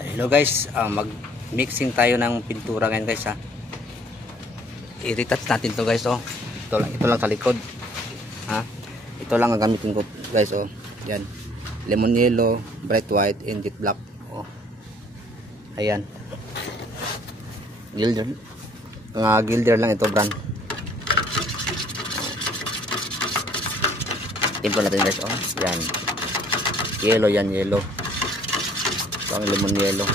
Hello guys, mag mixing tayo ng pintura ngayon guys ha. I-retouch natin to guys oh. Ito lang sa likod. Ha? Ito lang ang gamitin ko guys oh. Yan. Lemon yellow, bright white, and jet black. Oh. Ayan. Gilder. Gilder lang ito brand. Timpla natin guys oh. Yan. Yellow yan, yellow. Ito ang lemon yellow.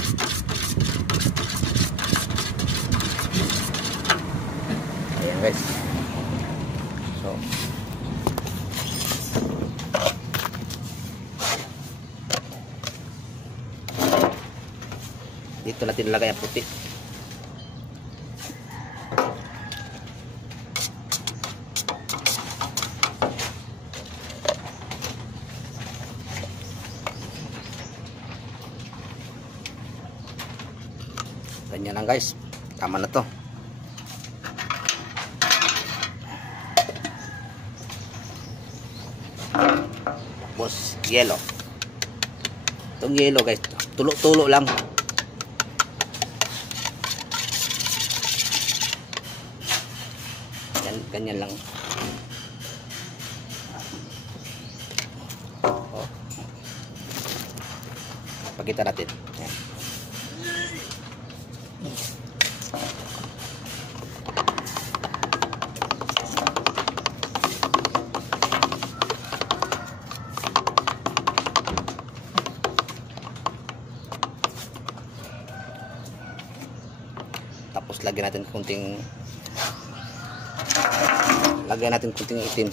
Ayan guys. So dito natin ilagay ang puti. Ganyan lang guys, tama na to. Tapos yellow. Itong yellow guys, tulo-tulo lang. Ganyan lang. Oh. Pakita natin. Yan. Tapos lagyan natin kunting itim.